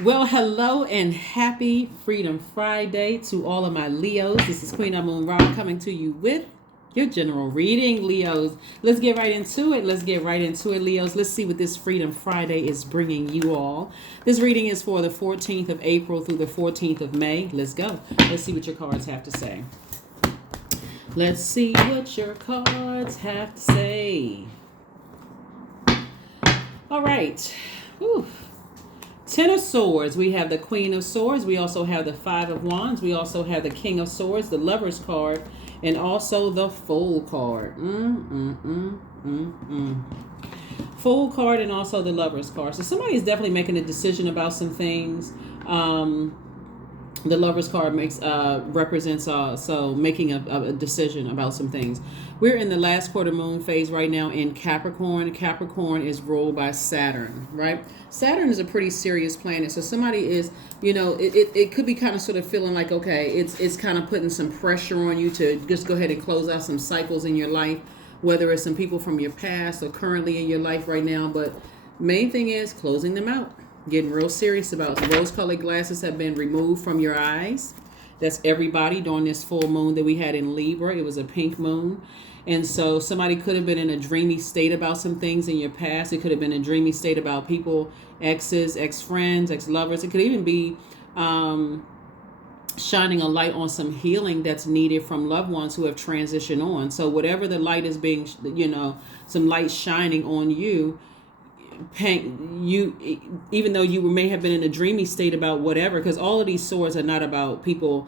Well, hello and happy Freedom Friday to all of my Leos. This is Queen Moon Ra coming to you with your general reading, Leos. Let's get right into it. Leos. Let's see what this Freedom Friday is bringing you all. This reading is for the 14th of April through the 14th of May. Let's go. Let's see what your cards have to say. Let's see what your cards have to say. All right. Whew. Ten of Swords. We have the Queen of Swords. We also have the Five of Wands. We also have the King of Swords, the Lover's card, and also the Fool card. Fool card and also the Lover's card. So somebody is definitely making a decision about some things. The Lover's card represents so making a decision about some things. We're in the last quarter moon phase right now in Capricorn. Capricorn is ruled by Saturn, right? Saturn is a pretty serious planet. So somebody is, it could be kind of sort of feeling like, okay, it's kind of putting some pressure on you to just go ahead and close out some cycles in your life, whether it's some people from your past or currently in your life right now. But main thing is closing them out. Getting real serious about it. Rose-colored glasses have been removed from your eyes. That's everybody during this full moon that we had in Libra. It was a pink moon. And so somebody could have been in a dreamy state about some things in your past. It could have been a dreamy state about people, exes, ex-friends, ex-lovers. It could even be shining a light on some healing that's needed from loved ones who have transitioned on. So whatever the light is being, some light shining on you, even though you may have been in a dreamy state about whatever, because all of these swords are not about people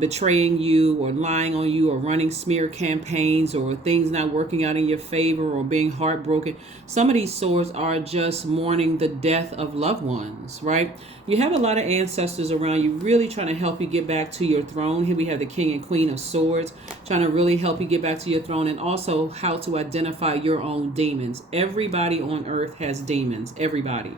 betraying you or lying on you or running smear campaigns or things not working out in your favor or being heartbroken. Some of these swords are just mourning the death of loved ones, right? You have a lot of ancestors around you really trying to help you get back to your throne. Here we have the King and Queen of Swords trying to really help you get back to your throne, and also how to identify your own demons. Everybody on earth has demons. Everybody.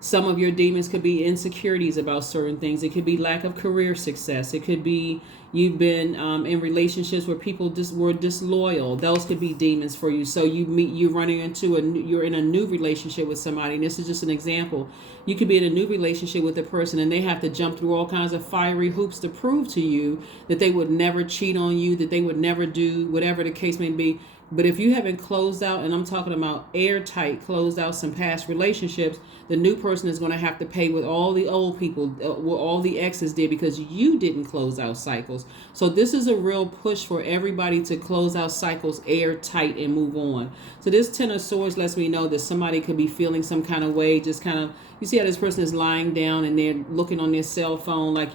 Some of your demons could be insecurities about certain things. It could be lack of career success. It could be you've been in relationships where people were disloyal. Those could be demons for you. So you're in a new relationship with somebody. And this is just an example. You could be in a new relationship with a person and they have to jump through all kinds of fiery hoops to prove to you that they would never cheat on you, that they would never do whatever the case may be. But if you haven't closed out, and I'm talking about airtight, closed out some past relationships, the new person is going to have to pay what all the old people, what all the exes did, because you didn't close out cycles. So this is a real push for everybody to close out cycles airtight and move on. So this Ten of Swords lets me know that somebody could be feeling some kind of way, just kind of, you see how this person is lying down and they're looking on their cell phone like,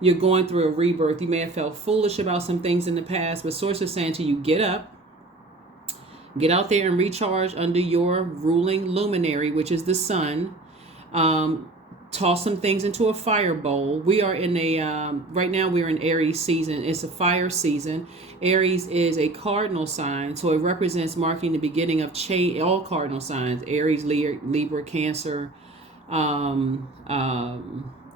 you're going through a rebirth. You may have felt foolish about some things in the past, but Source is saying to you, get up, get out there and recharge under your ruling luminary, which is the sun. Toss some things into a fire bowl. We are in right now we're in Aries season. It's a fire season. Aries is a cardinal sign, so it represents marking the beginning of change. All cardinal signs, Aries, Libra, Cancer,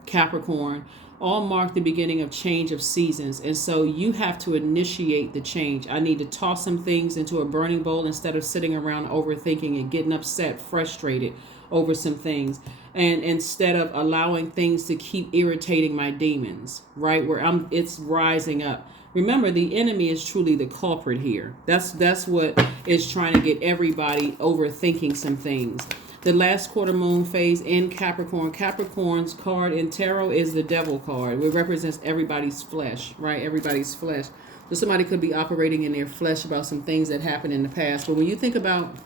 Capricorn, all mark the beginning of change of seasons. And so you have to initiate the change. I need to toss some things into a burning bowl instead of sitting around overthinking and getting upset, frustrated over some things. And instead of allowing things to keep irritating my demons, right? It's rising up. Remember, the enemy is truly the culprit here. That's what is trying to get everybody overthinking some things. The last quarter moon phase in Capricorn. Capricorn's card in tarot is the Devil card. It represents everybody's flesh, right? Everybody's flesh. So somebody could be operating in their flesh about some things that happened in the past. But when you think about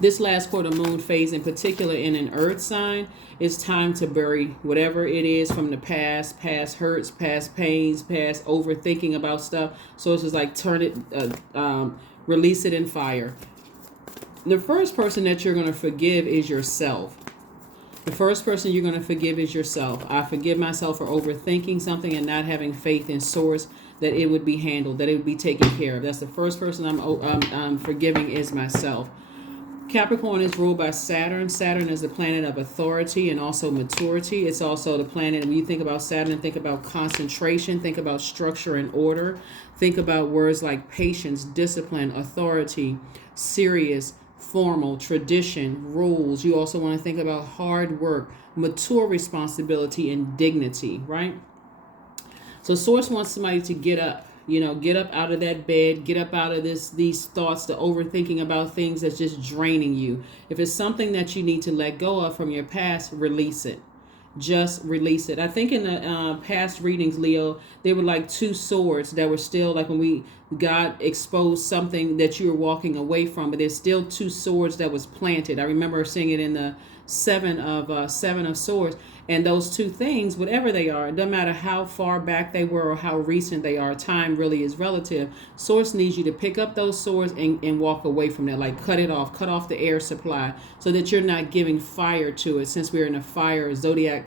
this last quarter moon phase in particular in an earth sign, it's time to bury whatever it is from the past hurts, past pains, past overthinking about stuff. So it's just like release it in fire. The first person that you're going to forgive is yourself. The first person you're going to forgive is yourself. I forgive myself for overthinking something and not having faith in Source that it would be handled, that it would be taken care of. That's the first person I'm forgiving is myself. Capricorn is ruled by Saturn. Saturn is the planet of authority and also maturity. It's also the planet, when you think about Saturn, think about concentration, think about structure and order. Think about words like patience, discipline, authority, serious, formal, tradition, rules. You also want to think about hard work, mature responsibility, and dignity, right? So source wants somebody to get up, get up out of that bed, get up out of these thoughts, the overthinking about things that's just draining you. If it's something that you need to let go of from your past, release it. Just release it. I think in the past readings, Leo, there were like two swords that were still like when God exposed something that you were walking away from, but there's still two swords that was planted. I remember seeing it in the seven of swords. And those two things, whatever they are, it doesn't matter how far back they were or how recent they are. Time really is relative. Source needs you to pick up those swords and walk away from that. Like cut it off, cut off the air supply so that you're not giving fire to it. Since we're in a fire zodiac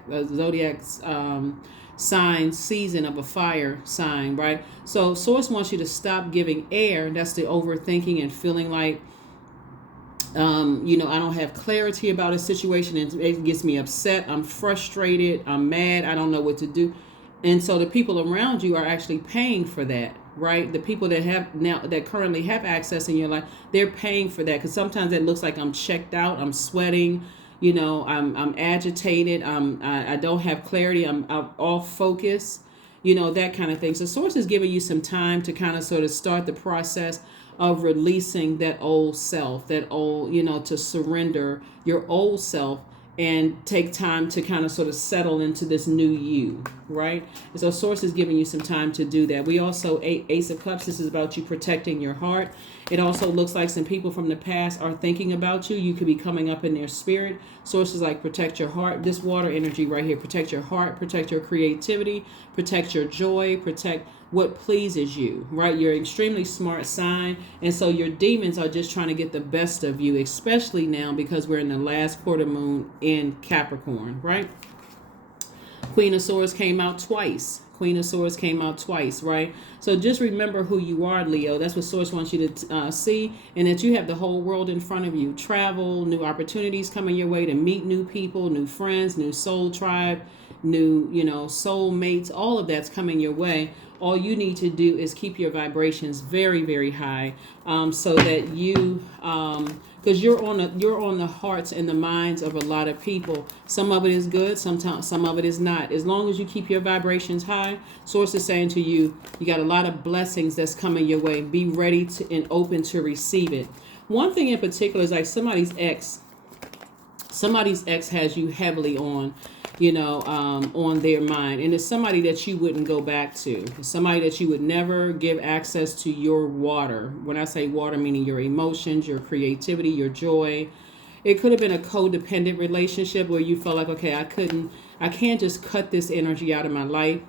sign season of a fire sign, right? So source wants you to stop giving air. That's the overthinking and feeling like I don't have clarity about a situation, and it gets me upset. I'm frustrated. I'm mad. I don't know what to do. And so the people around you are actually paying for that, right? The people that currently have access in your life, they're paying for that, because sometimes it looks like I'm checked out. I'm sweating. I'm agitated. I don't have clarity. I'm off focus. That kind of thing. So source is giving you some time to kind of sort of start the process of releasing that old self, that old, to surrender your old self and take time to kind of sort of settle into this new you, right? And so source is giving you some time to do that. We also, Ace of Cups, this is about you protecting your heart. It also looks like some people from the past are thinking about you. You could be coming up in their spirit. Sources like protect your heart. This water energy right here, protect your heart, protect your creativity, protect your joy, protect what pleases you, right? You're an extremely smart sign. And so your demons are just trying to get the best of you, especially now because we're in the last quarter moon in Capricorn, right? Queen of Swords came out twice. Queen of Swords came out twice, right? So just remember who you are, Leo. That's what Source wants you to see, and that you have the whole world in front of you. Travel, new opportunities coming your way to meet new people, new friends, new soul tribe, new, soul mates. All of that's coming your way. All you need to do is keep your vibrations very, very high, so that you, because you're on the hearts and the minds of a lot of people. Some of it is good, sometimes some of it is not. As long as you keep your vibrations high, Source is saying to you, you got a lot of blessings that's coming your way. Be ready to and open to receive it. One thing in particular is like somebody's ex has you heavily on their mind. And it's somebody that you wouldn't go back to. It's somebody that you would never give access to your water. When I say water, meaning your emotions, your creativity, your joy. It could have been a codependent relationship where you felt like, okay, I can't just cut this energy out of my life.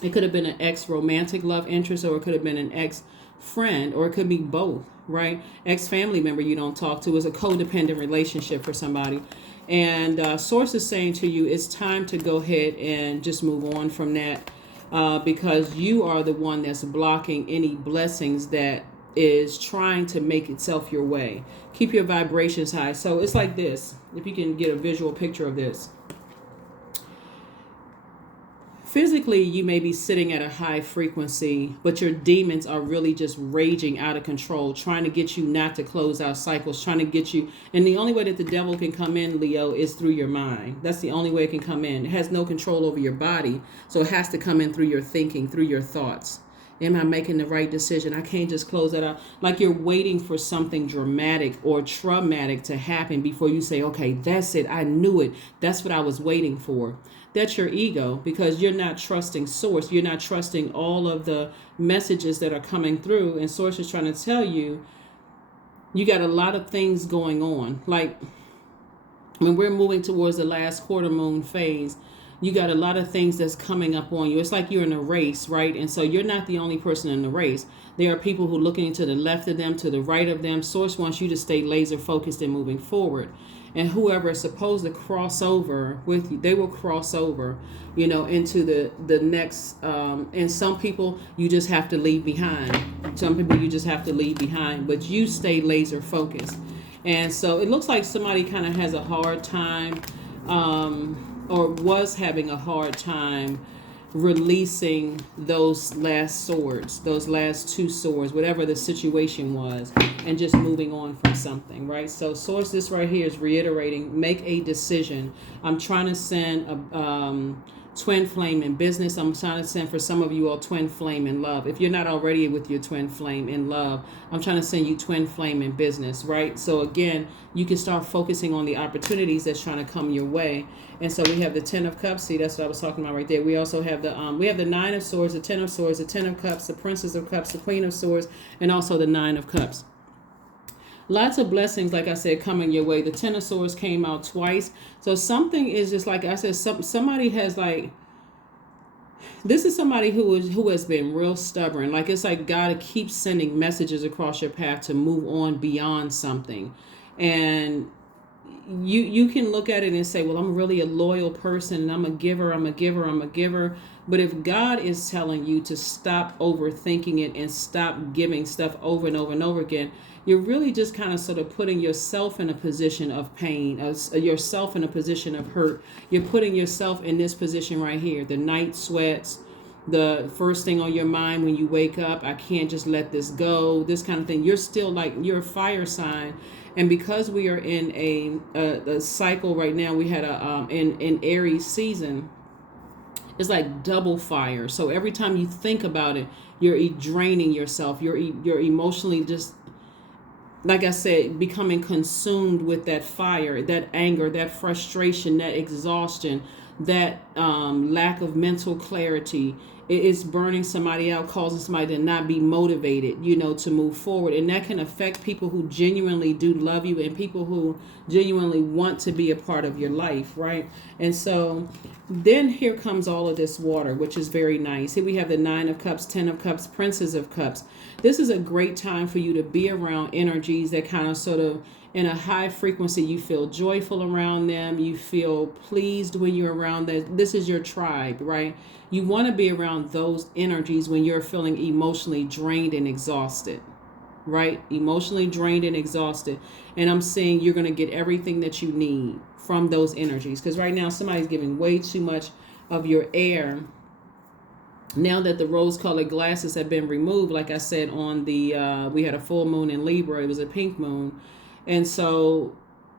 It could have been an ex-romantic love interest, or it could have been an ex-friend, or it could be both, right? Ex-family member you don't talk to is a codependent relationship for somebody. And Source is saying to you, it's time to go ahead and just move on from that, because you are the one that's blocking any blessings that is trying to make itself your way. Keep your vibrations high. So it's like this, if you can get a visual picture of this. Physically, you may be sitting at a high frequency, but your demons are really just raging out of control, trying to get you not to close out cycles, trying to get you. And the only way that the devil can come in, Leo, is through your mind. That's the only way it can come in. It has no control over your body, so it has to come in through your thinking, through your thoughts. Am I making the right decision? I can't just close that out. Like you're waiting for something dramatic or traumatic to happen before you say, okay, that's it. I knew it. That's what I was waiting for. That's your ego, because you're not trusting Source. You're not trusting all of the messages that are coming through. And Source is trying to tell you, you got a lot of things going on. Like when we're moving towards the last quarter moon phase, you got a lot of things that's coming up on you. It's like you're in a race, right? And so you're not the only person in the race. There are people who are looking to the left of them, to the right of them. Source wants you to stay laser focused and moving forward. And whoever is supposed to cross over with you, they will cross over, into the next. And some people you just have to leave behind. Some people you just have to leave behind, but you stay laser focused. And so it looks like somebody kind of has a hard time, or was having a hard time releasing those last swords, those last two swords, whatever the situation was, and just moving on from something, right? So source, this right here is reiterating, make a decision. I'm trying to send a twin flame in business. I'm trying to send for some of you all twin flame in love. If you're not already with your twin flame in love, I'm trying to send you twin flame in business, right? So again, you can start focusing on the opportunities that's trying to come your way. And so we have the 10 of cups. See, that's what I was talking about right there. We also have the 9 of swords, the 10 of swords, the 10 of cups, the princess of cups, the queen of swords, and also the 9 of cups. Lots of blessings, like I said, coming your way. The 10 of swords came out twice. So something is just like I said, somebody has like, this is somebody who has been real stubborn. Like it's like God keeps sending messages across your path to move on beyond something. And you can look at it and say, well, I'm really a loyal person and I'm a giver. But if God is telling you to stop overthinking it and stop giving stuff over and over and over again, you're really just kind of sort of putting yourself in a position of pain, yourself in a position of hurt. You're putting yourself in this position right here, the night sweats, the first thing on your mind when you wake up, I can't just let this go, this kind of thing. You're still like, you're a fire sign. And because we are in a cycle right now, we had in Aries season, it's like double fire. So every time you think about it, you're draining yourself. You're emotionally just, like I said, becoming consumed with that fire, that anger, that frustration, that exhaustion, that lack of mental clarity. It's burning somebody out, causing somebody to not be motivated, to move forward. And that can affect people who genuinely do love you and people who genuinely want to be a part of your life, right? And so then here comes all of this water, which is very nice. Here we have the 9 of cups, 10 of cups, princess of cups. This is a great time for you to be around energies that kind of sort of in a high frequency. You feel joyful around them. You feel pleased when you're around them. This is your tribe, right? You want to be around those energies when you're feeling emotionally drained and exhausted, right? Emotionally drained and exhausted. And I'm saying you're going to get everything that you need from those energies. Because right now somebody's giving way too much of your air. Now that the rose-colored glasses have been removed, like I said on the, we had a full moon in Libra. It was a pink moon. And so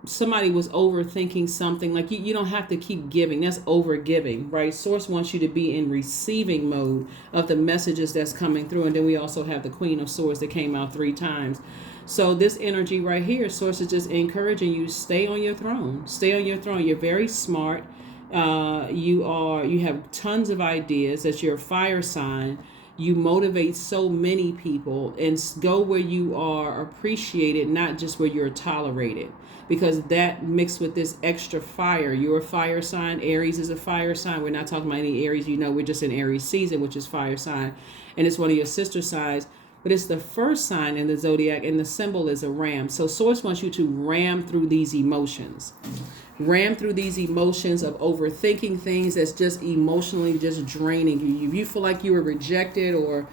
somebody was overthinking something. Like you don't have to keep giving. That's over giving, right? Source wants you to be in receiving mode of the messages that's coming through. And then we also have the Queen of Swords that came out 3 times. So this energy right here, Source is just encouraging you to stay on your throne. Stay on your throne. You're very smart. You have tons of ideas. That you're a fire sign. You motivate so many people, and go where you are appreciated, not just where you're tolerated, because that mixed with this extra fire. You're a fire sign. Aries is a fire sign. We're not talking about any Aries, we're just in Aries season, which is fire sign, and it's one of your sister signs, but it's the first sign in the zodiac, and the symbol is a ram. So Source wants you to ram through these emotions. Ram through these emotions of overthinking things that's just emotionally just draining you. If you feel like you were rejected, or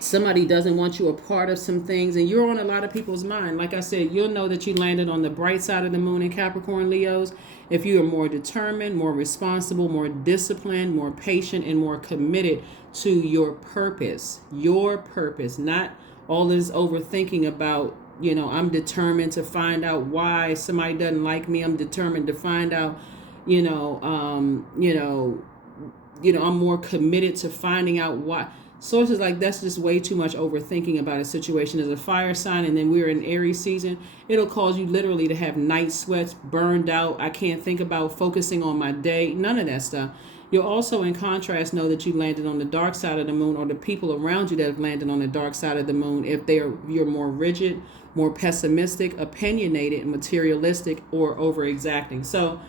somebody doesn't want you a part of some things, and you're on a lot of people's mind, like I said, you'll know that you landed on the bright side of the moon in Capricorn, Leos, if you are more determined, more responsible, more disciplined, more patient, and more committed to your purpose, not all this overthinking about, I'm determined to find out why somebody doesn't like me. I'm determined to find out, I'm more committed to finding out why. Sources like that's just way too much overthinking about a situation. As a fire sign, and then we're in Aries season, it'll cause you literally to have night sweats, burned out. I can't think about focusing on my day. None of that stuff. You'll also, in contrast, know that you landed on the dark side of the moon, or the people around you that have landed on the dark side of the moon, if you're more rigid, more pessimistic, opinionated, materialistic, or over exacting. So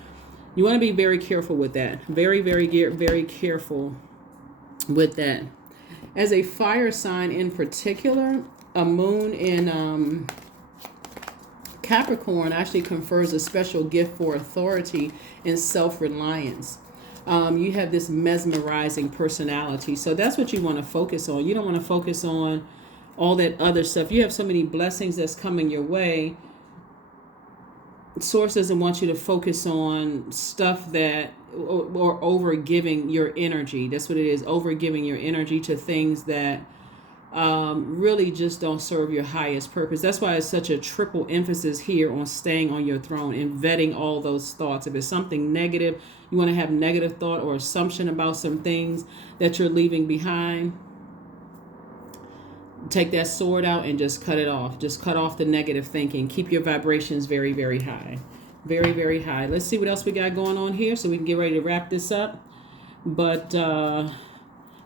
you want to be very careful with that. Very, very, very careful with that. As a fire sign in particular, a moon in Capricorn actually confers a special gift for authority and self-reliance. You have this mesmerizing personality. So that's what you want to focus on. You don't want to focus on all that other stuff. You have so many blessings that's coming your way. Source doesn't want you to focus on stuff that or over giving your energy. That's what it is, over giving your energy to things that really just don't serve your highest purpose. That's why it's such a triple emphasis here on staying on your throne and vetting all those thoughts. If it's something negative, you want to have negative thought or assumption about some things that you're leaving behind, take that sword out and just cut it off. Just cut off the negative thinking. Keep your vibrations very, very high. Very, very high. Let's see what else we got going on here so we can get ready to wrap this up. But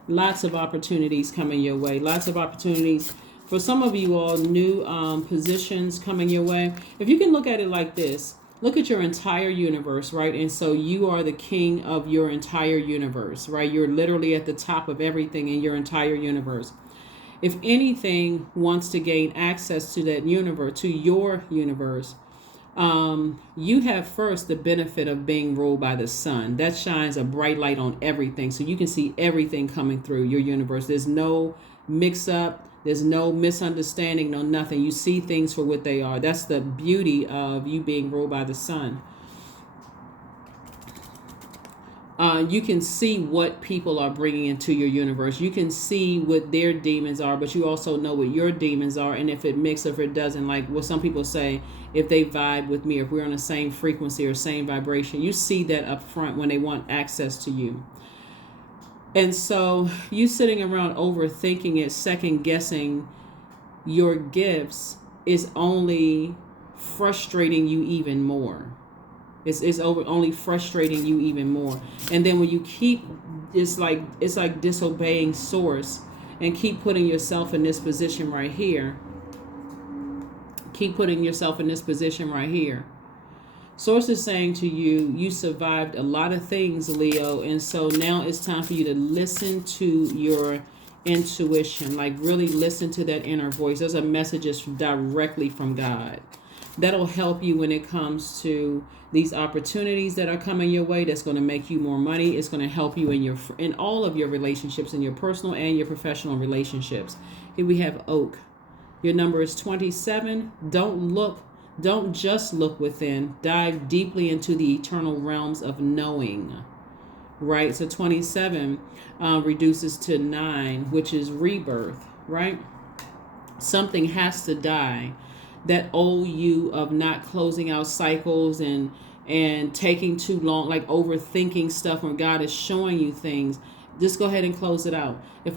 lots of opportunities coming your way. Lots of opportunities. For some of you all, new positions coming your way. If you can look at it like this, look at your entire universe, right? And so you are the king of your entire universe, right? You're literally at the top of everything in your entire universe. If anything wants to gain access to that universe, to your universe, you have first the benefit of being ruled by the sun. That shines a bright light on everything. So you can see everything coming through your universe. There's no mix up. There's no misunderstanding, no nothing. You see things for what they are. That's the beauty of you being ruled by the sun. You can see what people are bringing into your universe. You can see what their demons are, but you also know what your demons are. And if it mixes, if it doesn't, like what some people say, if they vibe with me, if we're on the same frequency or same vibration, you see that up front when they want access to you. And so you sitting around overthinking it, second guessing your gifts is only frustrating you even more. It's only frustrating you even more. And then when you keep, it's like disobeying source and keep putting yourself in this position right here. Keep putting yourself in this position right here. Source is saying to you, you survived a lot of things, Leo. And so now it's time for you to listen to your intuition. Like really listen to that inner voice. Those are messages directly from God. That'll help you when it comes to these opportunities that are coming your way. That's going to make you more money. It's going to help you in all of your relationships, in your personal and your professional relationships. Here we have Oak. Your number is 27. Don't just look within. Dive deeply into the eternal realms of knowing. Right? So 27 reduces to 9, which is rebirth. Right? Something has to die. That old you of not closing out cycles and taking too long, like overthinking stuff when God is showing you things, just go ahead and close it out. If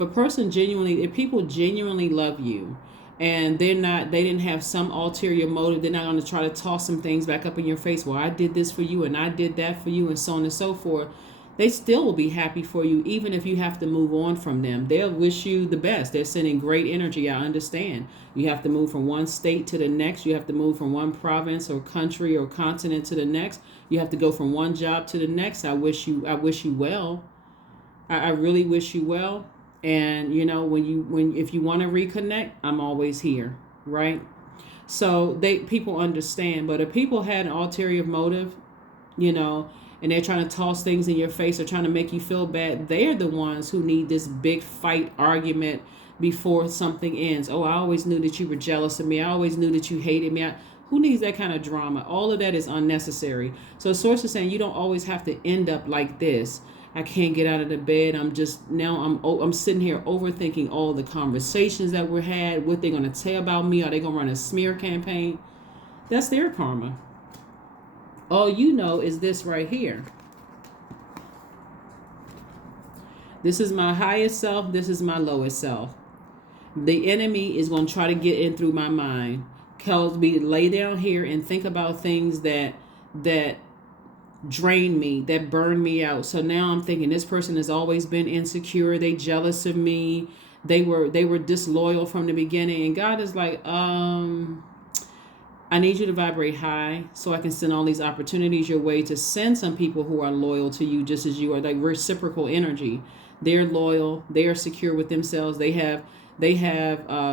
people genuinely love you and they didn't have some ulterior motive, they're not going to try to toss some things back up in your face. Well, I did this for you and I did that for you and so on and so forth. They still will be happy for you, even if you have to move on from them. They'll wish you the best. They're sending great energy. I understand. You have to move from one state to the next. You have to move from one province or country or continent to the next. You have to go from one job to the next. I wish you well. I really wish you well. And you know, if you want to reconnect, I'm always here, right? So people understand. But if people had an ulterior motive, you know, and they're trying to toss things in your face or trying to make you feel bad, they're the ones who need this big fight argument before something ends. Oh, I always knew that you were jealous of me. I always knew that you hated me. Who needs that kind of drama? All of that is unnecessary. So Source is saying you don't always have to end up like this. I can't get out of the bed. I'm sitting here overthinking all the conversations that were had, what they're going to say about me. Are they going to run a smear campaign? That's their karma. All you know is this right here. This is my highest self. This is my lowest self. The enemy is going to try to get in through my mind. Tells me to lay down here and think about things that drain me, that burn me out. So now I'm thinking this person has always been insecure. They jealous of me. They were disloyal from the beginning. And God is like, I need you to vibrate high so I can send all these opportunities your way to send some people who are loyal to you just as you are, like reciprocal energy. They're loyal. They are secure with themselves. They have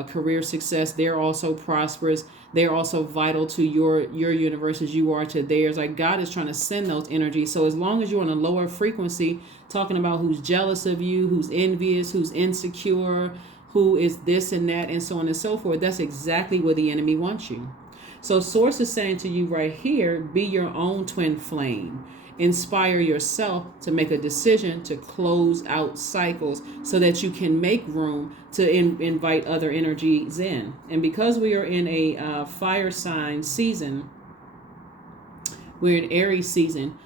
career success. They're also prosperous. They're also vital to your universe as you are to theirs. Like God is trying to send those energies. So as long as you're on a lower frequency, talking about who's jealous of you, who's envious, who's insecure, who is this and that, and so on and so forth, that's exactly where the enemy wants you. So Source is saying to you right here, be your own twin flame. inspire yourself to make a decision to close out cycles so that you can make room to invite other energies in. And because we are in a fire sign season, we're in Aries season,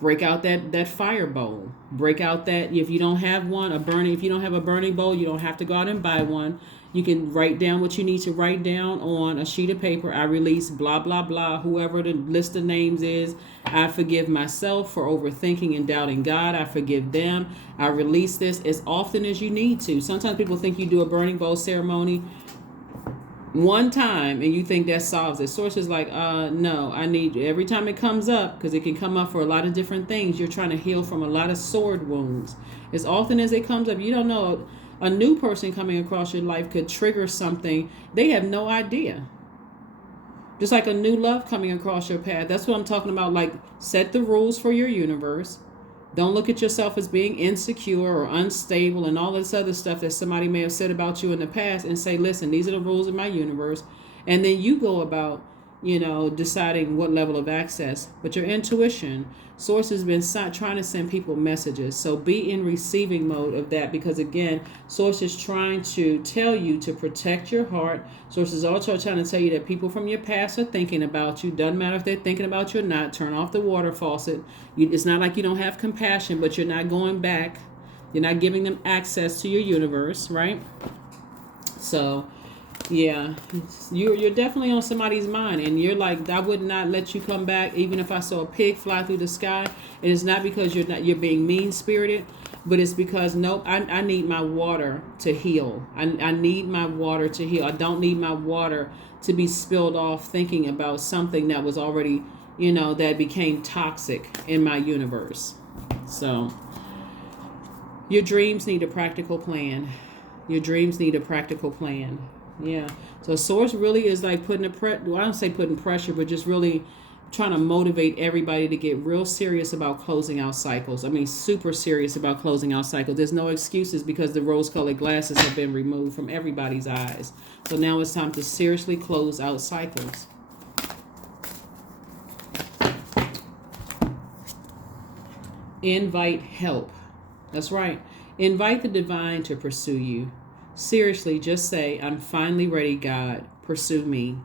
break out that fire bowl. Break out that, if you don't have one, if you don't have a burning bowl, you don't have to go out and buy one. You can write down what you need to write down on a sheet of paper. I release blah, blah, blah, whoever the list of names is. I forgive myself for overthinking and doubting God. I forgive them. I release this as often as you need to. Sometimes people think you do a burning bowl ceremony one time and you think that solves it. Source is like, no, I need, every time it comes up, because it can come up for a lot of different things. You're trying to heal from a lot of sword wounds. As often as it comes up, you don't know. A new person coming across your life could trigger something. They have no idea. Just like a new love coming across your path. That's what I'm talking about. Like, set the rules for your universe. Don't look at yourself as being insecure or unstable and all this other stuff that somebody may have said about you in the past, and say, listen, these are the rules of my universe. And then you go about, deciding what level of access. But your intuition, Source has been trying to send people messages. So be in receiving mode of that, because again, Source is trying to tell you to protect your heart. Source is also trying to tell you that people from your past are thinking about you. Doesn't matter if they're thinking about you or not. Turn off the water faucet. It's not like you don't have compassion, but you're not going back. You're not giving them access to your universe, right? So yeah, you're definitely on somebody's mind, and you're like, I would not let you come back even if I saw a pig fly through the sky. And it's not because you're being mean spirited, but it's because nope, I need my water to heal. I need my water to heal. I don't need my water to be spilled off thinking about something that was already, that became toxic in my universe. So your dreams need a practical plan. Your dreams need a practical plan. Yeah. So Source really is like I don't say putting pressure, but just really trying to motivate everybody to get real serious about closing out cycles. I mean, super serious about closing out cycles. There's no excuses because the rose-colored glasses have been removed from everybody's eyes. So now it's time to seriously close out cycles. Invite help. That's right. Invite the divine to pursue you. Seriously, just say, I'm finally ready, God. Pursue me.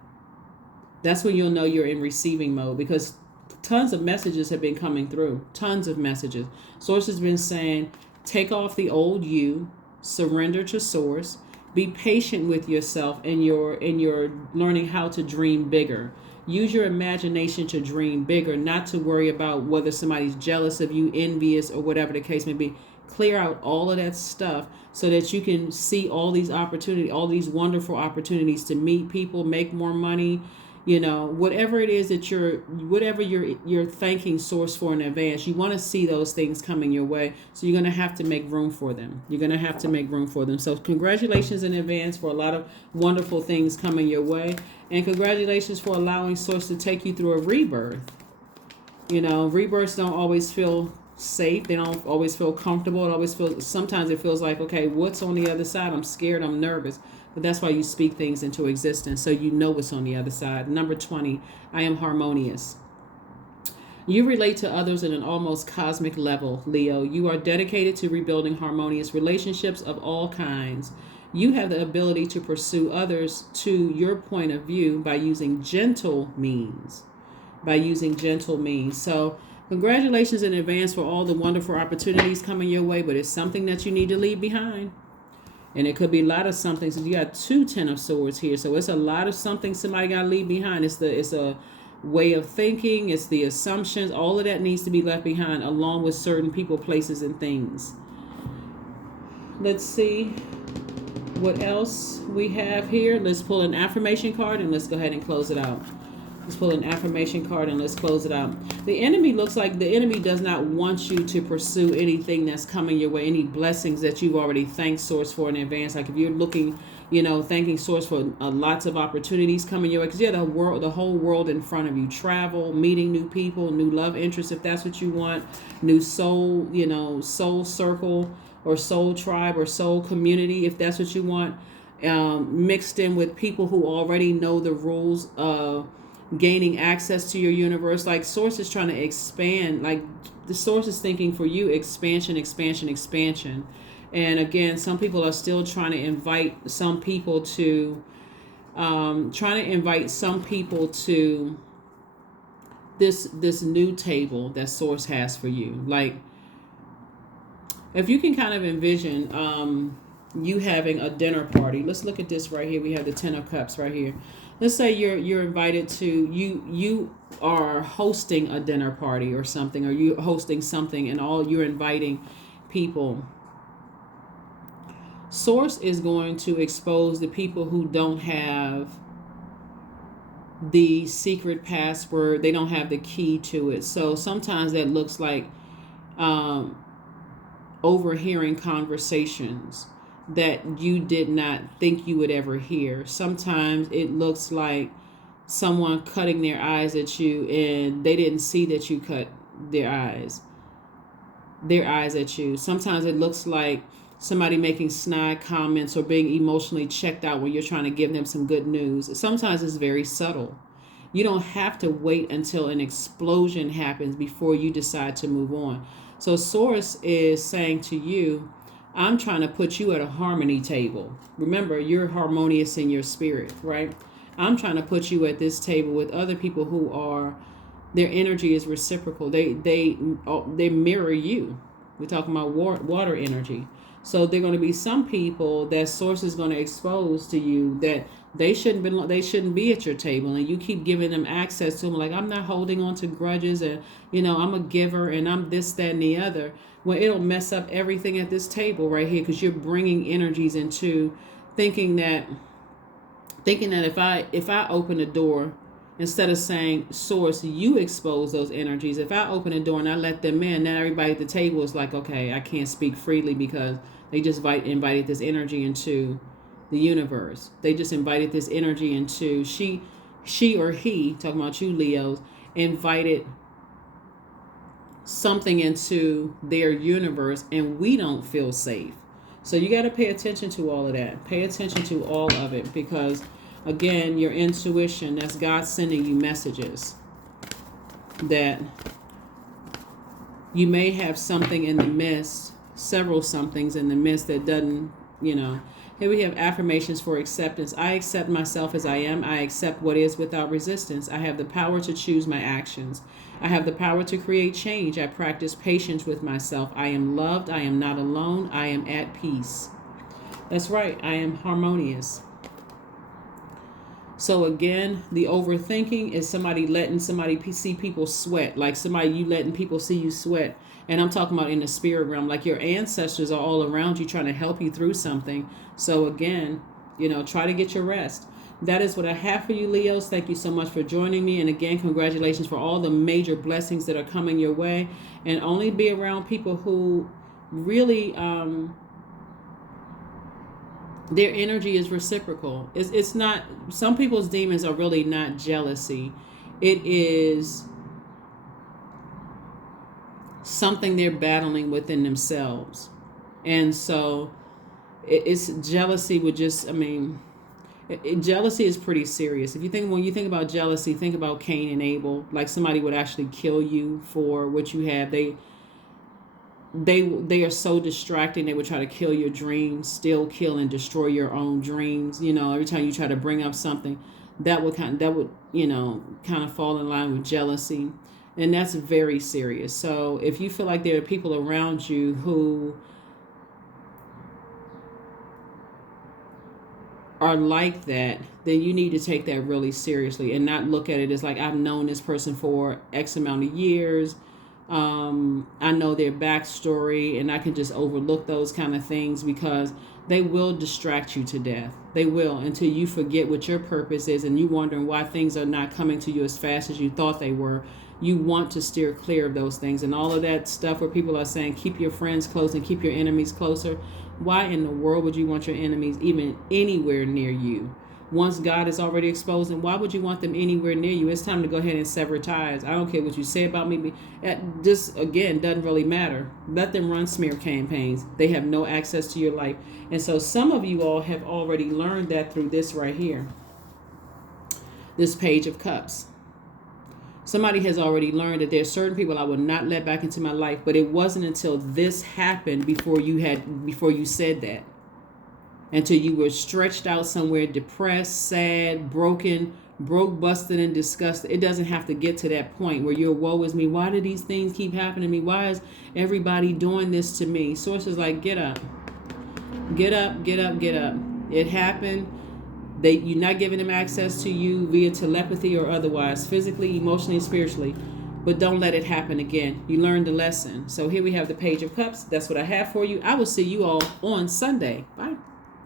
That's when you'll know you're in receiving mode, because tons of messages have been coming through. Tons of messages. Source has been saying, take off the old you, surrender to Source, be patient with yourself, and you're learning how to dream bigger. Use your imagination to dream bigger, not to worry about whether somebody's jealous of you, envious, or whatever the case may be. Clear out all of that stuff so that you can see all these opportunities, all these wonderful opportunities to meet people, make more money, whatever it is that you're thanking Source for in advance. You want to see those things coming your way. So you're going to have to make room for them. So congratulations in advance for a lot of wonderful things coming your way. And congratulations for allowing Source to take you through a rebirth. Rebirths don't always feel safe. They don't always feel comfortable. Sometimes it feels like, okay, what's on the other side? I'm scared. I'm nervous. But that's why you speak things into existence, so you know what's on the other side. Number 20, I am harmonious. You relate to others at an almost cosmic level, Leo. You are dedicated to rebuilding harmonious relationships of all kinds. You have the ability to pursue others to your point of view by using gentle means. So congratulations in advance for all the wonderful opportunities coming your way, but it's something that you need to leave behind. And it could be a lot of something. So you got 2 Ten of Swords here. So it's a lot of something somebody got to leave behind. It's a way of thinking. It's the assumptions. All of that needs to be left behind, along with certain people, places, and things. Let's see what else we have here. Let's pull an affirmation card and let's go ahead and close it out. Let's pull an affirmation card and let's close it out. The enemy looks like the enemy does not want you to pursue anything that's coming your way, any blessings that you've already thanked Source for in advance. Like if you're looking, thanking Source for lots of opportunities coming your way, because you have the whole world in front of you. Travel, meeting new people, new love interests, if that's what you want, new soul, soul circle or soul tribe or soul community, if that's what you want, mixed in with people who already know the rules of gaining access to your universe. Like source is trying to expand, like the source is thinking for you expansion, expansion, expansion. And again, some people are still trying to invite some people to this new table that source has for you. Like if you can kind of envision you having a dinner party. Let's look at this right here. We have the 10 of cups right here. Let's say you're invited to, you are hosting a dinner party or something, or you hosting something, and all you're inviting people. Source is going to expose the people who don't have the secret password. They don't have the key to it. So sometimes that looks like overhearing conversations that you did not think you would ever hear. Sometimes it looks like someone cutting their eyes at you and they didn't see that you cut their eyes at you. Sometimes it looks like somebody making snide comments or being emotionally checked out when you're trying to give them some good news. Sometimes it's very subtle. You don't have to wait until an explosion happens before you decide to move on. So source is saying to you, I'm trying to put you at a harmony table. Remember, you're harmonious in your spirit, right? I'm trying to put you at this table with other people who are, their energy is reciprocal. They mirror you. We're talking about water energy. So there are going to be some people that source is going to expose to you that they shouldn't be at your table, and you keep giving them access to them. Like, I'm not holding on to grudges, and I'm a giver, and I'm this, that, and the other. Well, it'll mess up everything at this table right here, because you're bringing energies into thinking that if I open the door, instead of saying, source, you expose those energies. If I open the door and I let them in, now everybody at the table is like, okay, I can't speak freely because they just invited this energy into the universe. They just invited this energy into, she or he, talking about you Leos, invited something into their universe, and we don't feel safe. So you got to pay attention to all of that. Pay attention to all of it, because again, your intuition, that's God sending you messages that you may have something in the midst, several somethings in the midst that doesn't, Here we have affirmations for acceptance. I accept myself as I am. I accept what is without resistance. I have the power to choose my actions. I have the power to create change. I practice patience with myself. I am loved. I am not alone. I am at peace. That's right. I am harmonious. So again, the overthinking is somebody letting somebody see people sweat, like you letting people see you sweat. And I'm talking about in the spirit realm, like your ancestors are all around you trying to help you through something. So again, try to get your rest. That is what I have for you, Leos. Thank you so much for joining me. And again, congratulations for all the major blessings that are coming your way. And only be around people who really, their energy is reciprocal. It's not, some people's demons are really not jealousy. It is something they're battling within themselves. And so it's jealousy would just, jealousy is pretty serious. When you think about jealousy, think about Cain and Abel. Like somebody would actually kill you for what you have. They are so distracting. They would try to kill your dreams, still kill and destroy your own dreams. Every time you try to bring up something, that would kind of fall in line with jealousy. And that's very serious. So if you feel like there are people around you who are like that, then you need to take that really seriously and not look at it as like, I've known this person for X amount of years. I know their backstory, and I can just overlook those kind of things, because they will distract you to death. They will, until you forget what your purpose is, and you wondering why things are not coming to you as fast as you thought they were. You want to steer clear of those things, and all of that stuff where people are saying keep your friends close and keep your enemies closer. Why in the world would you want your enemies even anywhere near you? Once God is already exposed them, why would you want them anywhere near you? It's time to go ahead and sever ties. I don't care what you say about me. This, again, doesn't really matter. Let them run smear campaigns. They have no access to your life. And so some of you all have already learned that through this right here. This Page of Cups. Somebody has already learned that there's certain people I will not let back into my life, but it wasn't until this happened before you said that. Until you were stretched out somewhere, depressed, sad, broken, broke, busted, and disgusted. It doesn't have to get to that point where you're, woe is me. Why do these things keep happening to me? Why is everybody doing this to me? Source is like, get up. Get up, get up, get up. It happened. You're not giving them access to you via telepathy or otherwise, physically, emotionally, and spiritually. But don't let it happen again. You learned the lesson. So here we have the Page of Cups. That's what I have for you. I will see you all on Sunday. Bye.